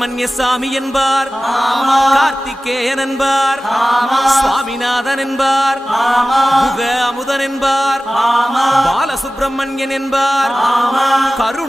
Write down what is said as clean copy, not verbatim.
சுப்பிரமணிய சாமி என்பார், கார்த்திகேயன் என்பார், சுவாமிநாதன் என்பார், குக அமுதன் என்பார், பாலசுப்பிரமணியன் என்பார், கரு